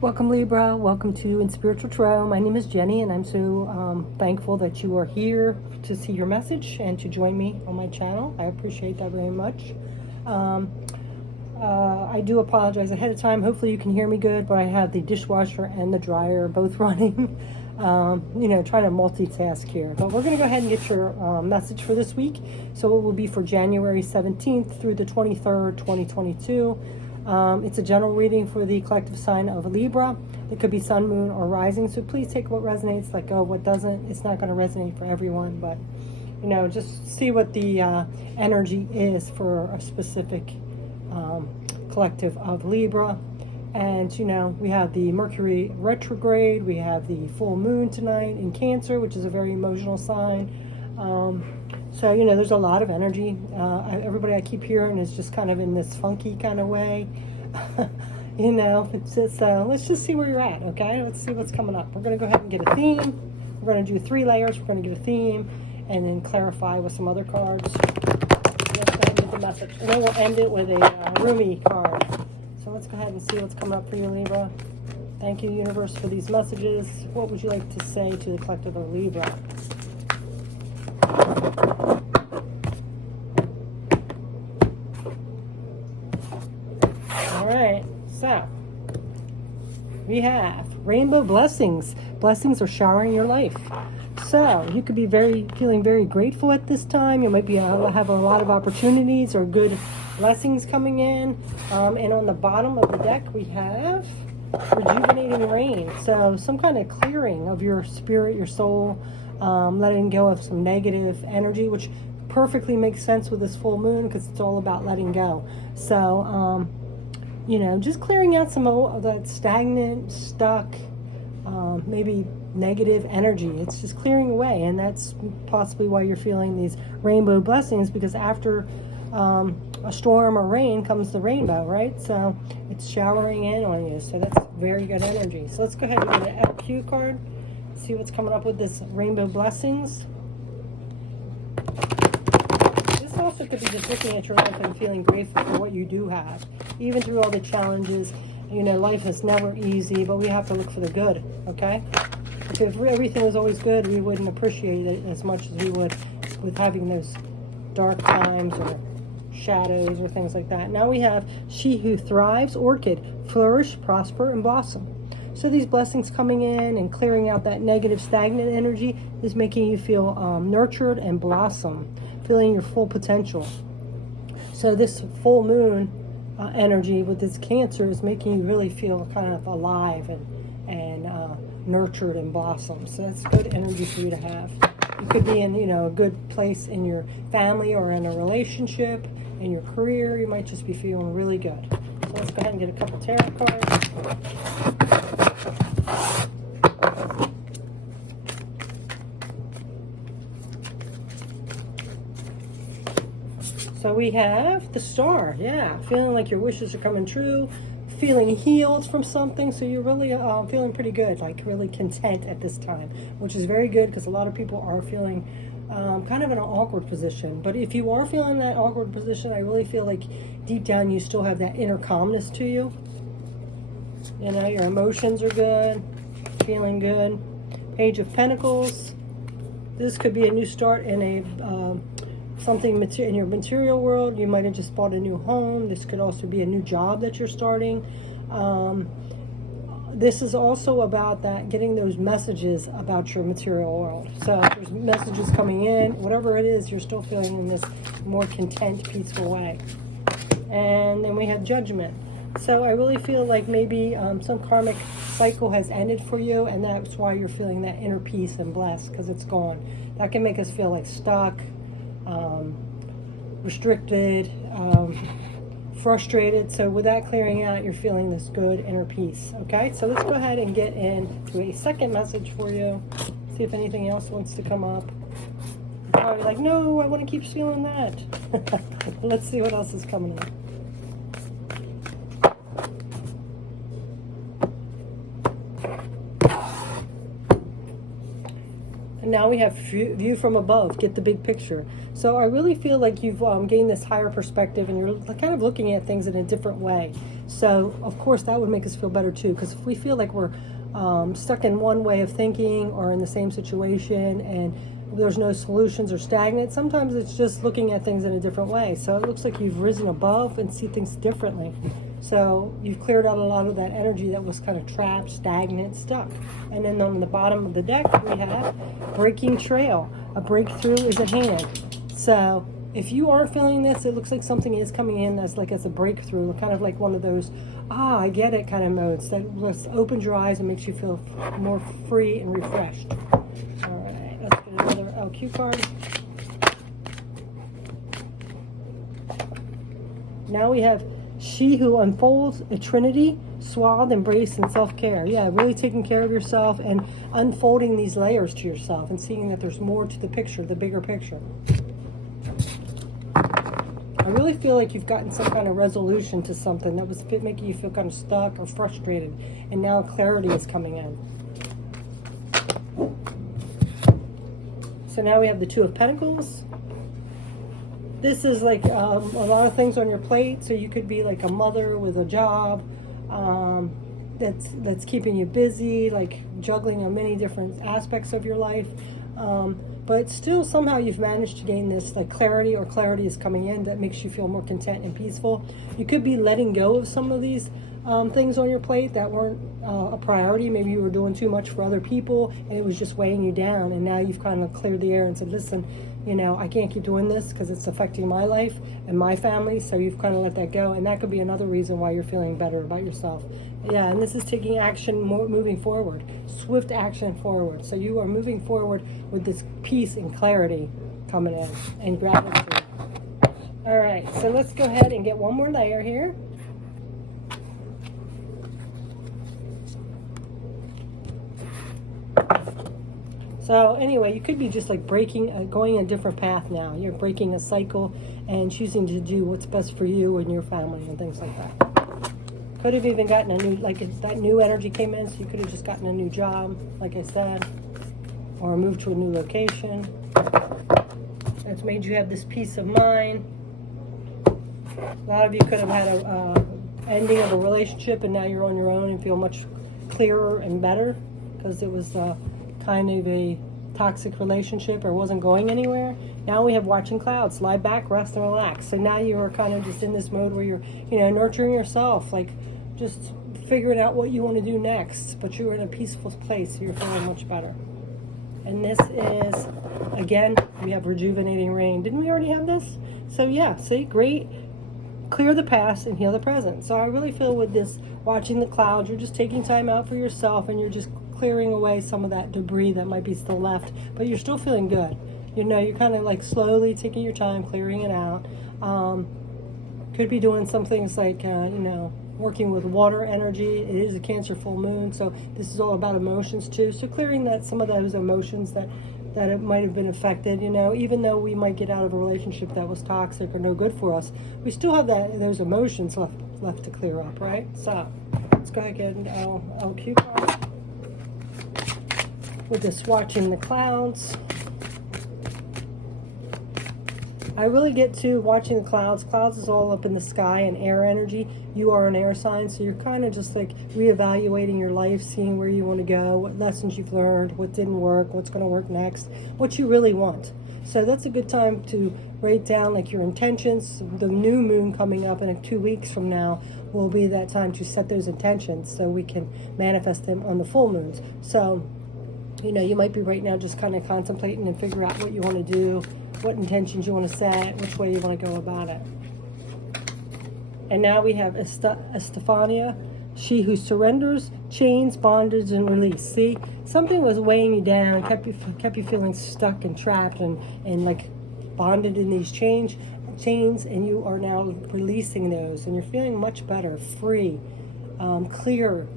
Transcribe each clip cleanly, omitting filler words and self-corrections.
Welcome Libra, welcome to In Spiritual Tarot. My name is Jenny and I'm so thankful that you are here to see your message and to join me on my channel. I appreciate that very much. I do apologize ahead of time. Hopefully you can hear me good, but I have the dishwasher and the dryer both running. Trying to multitask here. But we're going to go ahead and get your message for this week. So it will be for January 17th through the 23rd, 2022. It's a general reading for the collective sign of Libra. It could be sun, moon, or rising. So please take what resonates, let go of what doesn't. It's not going to resonate for everyone, but just see what the energy is for a specific collective of Libra. And we have the Mercury retrograde, we have the full moon tonight in Cancer, which is a very emotional sign. So there's a lot of energy. Everybody I keep hearing is just kind of in this funky kind of way. It's just, let's just see where you're at, okay? Let's see what's coming up. We're going to go ahead and get a theme. We're going to do 3 layers. We're going to get a theme and then clarify with some other cards. Let's go ahead and get the message. And then we'll end it with a roomy card. So let's go ahead and see what's coming up for you, Libra. Thank you, universe, for these messages. What would you like to say to the collective of Libra? All right, so we have rainbow blessings. Blessings are showering your life. So you could be feeling very grateful at this time. You might be have a lot of opportunities or good blessings coming in. And on the bottom of the deck, we have rejuvenating rain. So some kind of clearing of your spirit, your soul, letting go of some negative energy, which perfectly makes sense with this full moon because it's all about letting go. So, just clearing out some of that stagnant, stuck, maybe negative energy. It's just clearing away, and that's possibly why you're feeling these rainbow blessings, because after a storm or rain comes the rainbow, right? So it's showering in on you. So that's very good energy. So let's go ahead and get an FQ card, see what's coming up with this rainbow blessings. This also could be just looking at your life and feeling grateful for what you do have, even through all the challenges. Life is never easy, but we have to look for the good, okay? If everything was always good, we wouldn't appreciate it as much as we would with having those dark times or shadows or things like that. Now we have she who thrives, orchid, flourish, prosper, and blossom. So these blessings coming in and clearing out that negative, stagnant energy is making you feel nurtured and blossom, feeling your full potential. So this full moon energy with this Cancer is making you really feel kind of alive and nurtured and blossom. So that's good energy for you to have. You could be in, a good place in your family or in a relationship, in your career. You might just be feeling really good. So let's go ahead and get a couple tarot cards. So we have the Star. Yeah, feeling like your wishes are coming true, feeling healed from something. So you're really feeling pretty good, like really content at this time, which is very good because a lot of people are feeling kind of in an awkward position. But if you are feeling that awkward position, I really feel like deep down you still have that inner calmness to you. Your emotions are good, feeling good. Page of Pentacles. This could be a new start in a something in your material world. You might have just bought a new home. This could also be a new job that you're starting. This is also about that, getting those messages about your material world. So if there's messages coming in, whatever it is, you're still feeling in this more content, peaceful way. And then we have Judgment. So I really feel like maybe some karmic cycle has ended for you, and that's why you're feeling that inner peace and blessed, because it's gone. That can make us feel like stuck, restricted, frustrated. So with that clearing out, you're feeling this good inner peace. Okay, so let's go ahead and get into a second message for you. See if anything else wants to come up. You're probably like, no, I want to keep feeling that. Let's see what else is coming up. And now we have view from above, get the big picture. So I really feel like you've gained this higher perspective, and you're kind of looking at things in a different way. So of course that would make us feel better too, because if we feel like we're stuck in one way of thinking or in the same situation and there's no solutions or stagnant, sometimes it's just looking at things in a different way. So it looks like you've risen above and see things differently. So you've cleared out a lot of that energy that was kind of trapped, stagnant, stuck. And then on the bottom of the deck, we have breaking trail. A breakthrough is at hand. So if you are feeling this, it looks like something is coming in as a breakthrough, kind of like one of those, I get it kind of modes that just opens your eyes and makes you feel more free and refreshed. All right, let's get another LQ card. Now we have she who unfolds a trinity, swathed, embraced, and self-care. Yeah, really taking care of yourself and unfolding these layers to yourself and seeing that there's more to the picture, the bigger picture. I really feel like you've gotten some kind of resolution to something that was making you feel kind of stuck or frustrated, and now clarity is coming in. So now we have the Two of Pentacles. This is like a lot of things on your plate. So you could be like a mother with a job that's keeping you busy, like juggling on many different aspects of your life. But still somehow you've managed to gain this like clarity, or clarity is coming in that makes you feel more content and peaceful. You could be letting go of some of these things on your plate that weren't a priority. Maybe you were doing too much for other people and it was just weighing you down, and now you've kind of cleared the air and said, listen, I can't keep doing this because it's affecting my life and my family. So you've kind of let that go, and that could be another reason why you're feeling better about yourself. Yeah, and this is taking action, moving forward, swift action forward. So you are moving forward with this peace and clarity coming in, and gratitude. All right, so let's go ahead and get one more layer here. So anyway, you could be just like going a different path now. You're breaking a cycle and choosing to do what's best for you and your family and things like that. Could have even gotten a new, that new energy came in, so you could have just gotten a new job, like I said, or moved to a new location. It's made you have this peace of mind. A lot of you could have had a ending of a relationship, and now you're on your own and feel much clearer and better because it was kind of a toxic relationship or wasn't going anywhere. Now we have watching clouds. Lie back, rest, and relax. So now you are kind of just in this mode where you're, nurturing yourself, like just figuring out what you want to do next. But you're in a peaceful place, so you're feeling much better. And this is, again, we have rejuvenating rain. Didn't we already have this? So yeah, see, great. Clear the past and heal the present. So I really feel with this watching the clouds, you're just taking time out for yourself, and you're just clearing away some of that debris that might be still left, but you're still feeling good. You're kind of like slowly taking your time, clearing it out. Could be doing some things like, working with water energy. It is a Cancer full moon, so this is all about emotions too. So clearing some of those emotions that it might have been affected. Even though we might get out of a relationship that was toxic or no good for us, we still have those emotions left to clear up, right? So let's go ahead and LQ card. With this watching the clouds, I really get to watching the clouds. Clouds is all up in the sky and air energy. You are an air sign, so you're kind of just like reevaluating your life, seeing where you want to go, what lessons you've learned, what didn't work, what's going to work next, what you really want. So that's a good time to write down like your intentions. The new moon coming up in 2 weeks from now will be that time to set those intentions so we can manifest them on the full moons. So you might be right now just kind of contemplating and figure out what you want to do, what intentions you want to set, which way you want to go about it. And now we have Estefania, she who surrenders, chains, bondage, and release. See, something was weighing you down, kept you feeling stuck and trapped and like bonded in these chains, and you are now releasing those, and you're feeling much better, free, clear,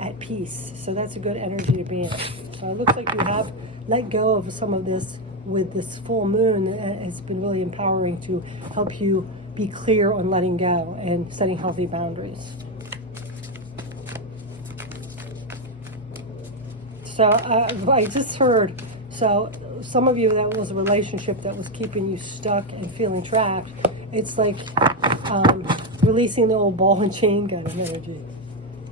at peace. So that's a good energy to be in. So it looks like you have let go of some of this with this full moon. It's been really empowering to help you be clear on letting go and setting healthy boundaries. So I just heard So some of you, that was a relationship that was keeping you stuck and feeling trapped. It's like releasing the old ball and chain kind of energy.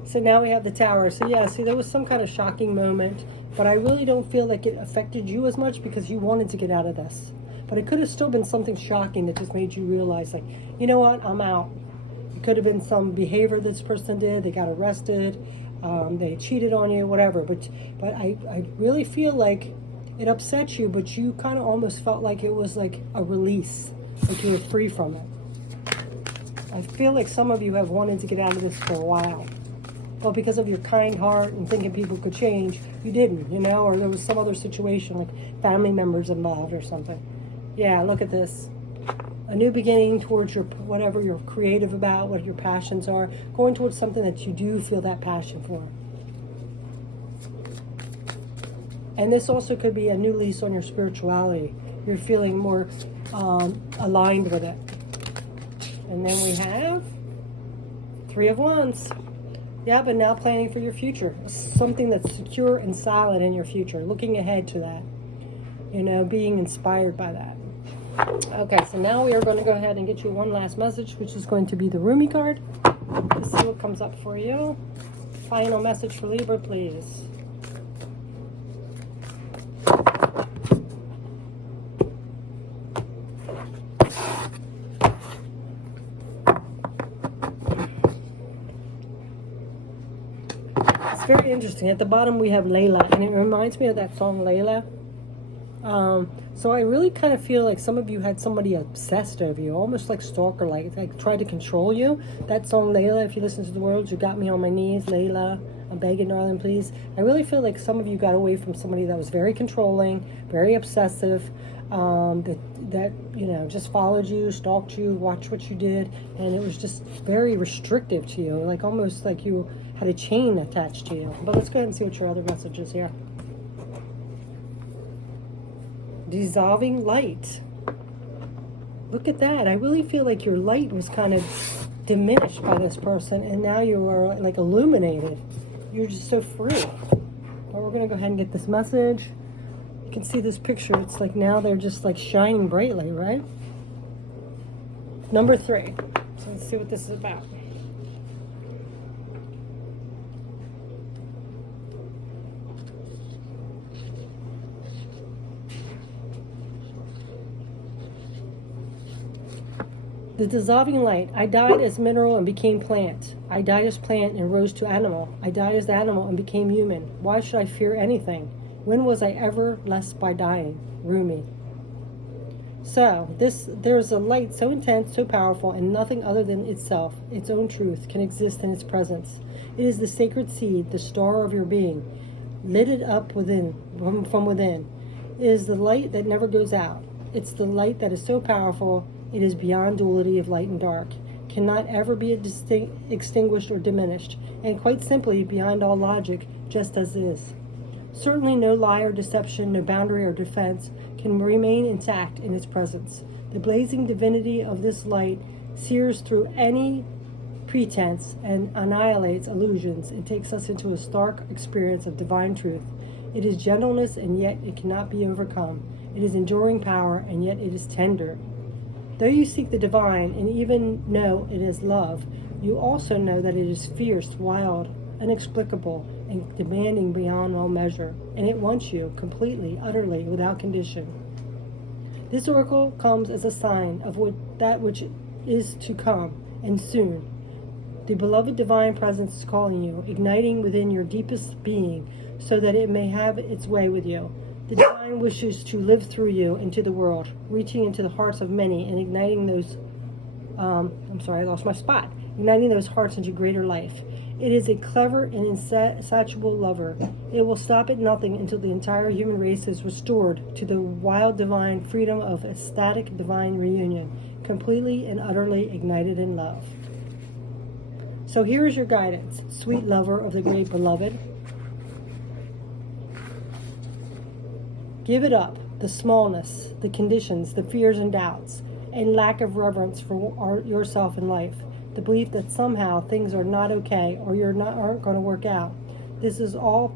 So now we have the Tower. So yeah, see, there was some kind of shocking moment, but I really don't feel like it affected you as much because you wanted to get out of this. But it could have still been something shocking that just made you realize, like, you know what, I'm out. It could have been some behavior this person did. They got arrested. They cheated on you, whatever. But I really feel like it upset you, but you kind of almost felt like it was like a release, like you were free from it. I feel like some of you have wanted to get out of this for a while. But because of your kind heart and thinking people could change, you didn't, you know, or there was some other situation like family members involved or something. Yeah, look at this. A new beginning towards your, whatever you're creative about, what your passions are, going towards something that you do feel that passion for. And this also could be a new lease on your spirituality. You're feeling more aligned with it. And then we have Three of Wands. Yeah, but now planning for your future. Something that's secure and solid in your future. Looking ahead to that. You know, being inspired by that. Okay, so now we are going to go ahead and get you one last message, which is going to be the Rumi card. Let's see what comes up for you. Final message for Libra, please. It's very interesting. At the bottom we have Layla, and it reminds me of that song Layla. So I really kind of feel like some of you had somebody obsessed over you, almost like stalker, like tried to control you. That song Layla, if you listen to the words, you got me on my knees, Layla, I'm begging, darling, please. I really feel like some of you got away from somebody that was very controlling, very obsessive, that you know, just followed you, stalked you, watched what you did, and it was just very restrictive to you, like almost like you had a chain attached to you. But let's go ahead and see what your other message is here. Dissolving light. Look at that. I really feel like your light was kind of diminished by this person, and now you are like illuminated. You're just so free. But we're going to go ahead and get this message. You can see this picture. It's like now they're just like shining brightly, right? Number 3. So let's see what this is about. The dissolving light. I died as mineral and became plant. I died as plant and rose to animal. I died as animal and became human. Why should I fear anything? When was I ever less by dying? Rumi. So, there's a light so intense, so powerful, and nothing other than itself, its own truth, can exist in its presence. It is the sacred seed, the star of your being, lit it up within, from within. It is the light that never goes out. It's the light that is so powerful, it is beyond duality of light and dark, cannot ever be extinguished or diminished, and quite simply beyond all logic, just as is. Certainly no lie or deception, no boundary or defense can remain intact in its presence. The blazing divinity of this light sears through any pretense and annihilates illusions and takes us into a stark experience of divine truth. It is gentleness, and yet it cannot be overcome. It is enduring power, and yet it is tender. Though you seek the divine and even know it is love, you also know that it is fierce, wild, inexplicable, and demanding beyond all measure, and it wants you completely, utterly, without condition. This oracle comes as a sign of that which is to come, and soon. The beloved divine presence is calling you, igniting within your deepest being, so that it may have its way with you. The divine wishes to live through you into the world, reaching into the hearts of many and igniting those, igniting those hearts into greater life. It is a clever and insatiable lover. It will stop at nothing until the entire human race is restored to the wild divine freedom of ecstatic divine reunion, completely and utterly ignited in love. So here is your guidance, sweet lover of the great beloved. Give it up, the smallness, the conditions, the fears and doubts, and lack of reverence for yourself in life, the belief that somehow things are not okay or aren't going to work out. This is all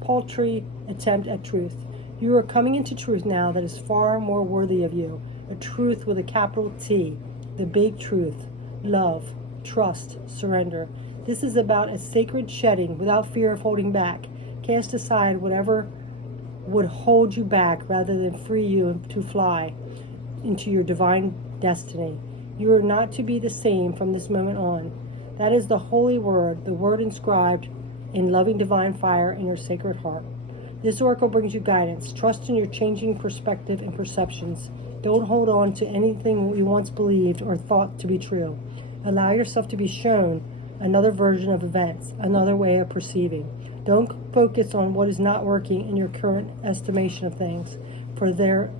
paltry attempt at truth. You are coming into truth now that is far more worthy of you. A truth with a capital T, the big truth, love, trust, surrender. This is about a sacred shedding without fear of holding back. Cast aside whatever would hold you back rather than free you to fly into your divine destiny. You are not to be the same from this moment on. That is the holy word, the word inscribed in loving divine fire in your sacred heart. This oracle brings you guidance. Trust in your changing perspective and perceptions. Don't hold on to anything you once believed or thought to be true. Allow yourself to be shown another version of events, another way of perceiving. Don't focus on what is not working in your current estimation of things, for there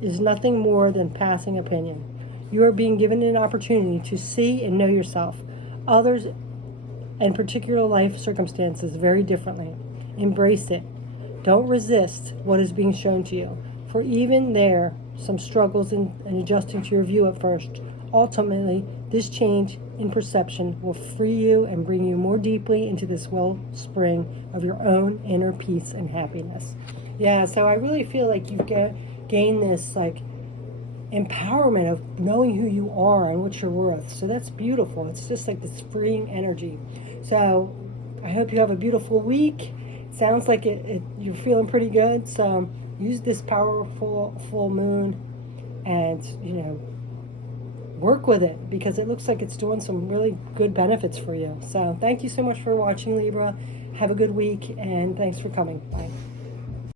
is nothing more than passing opinion. You are being given an opportunity to see and know yourself, others, and particular life circumstances very differently. Embrace it. Don't resist what is being shown to you, for even there, some struggles in adjusting to your view at first. Ultimately, this change in perception will free you and bring you more deeply into this wellspring of your own inner peace and happiness. Yeah, so I really feel like you've gained this like empowerment of knowing who you are and what you're worth. So that's beautiful. It's just like this freeing energy. So I hope you have a beautiful week. It sounds like you're feeling pretty good. So use this powerful full moon and, work with it, because it looks like it's doing some really good benefits for you. So thank you so much for watching, Libra. Have a good week, and thanks for coming. Bye.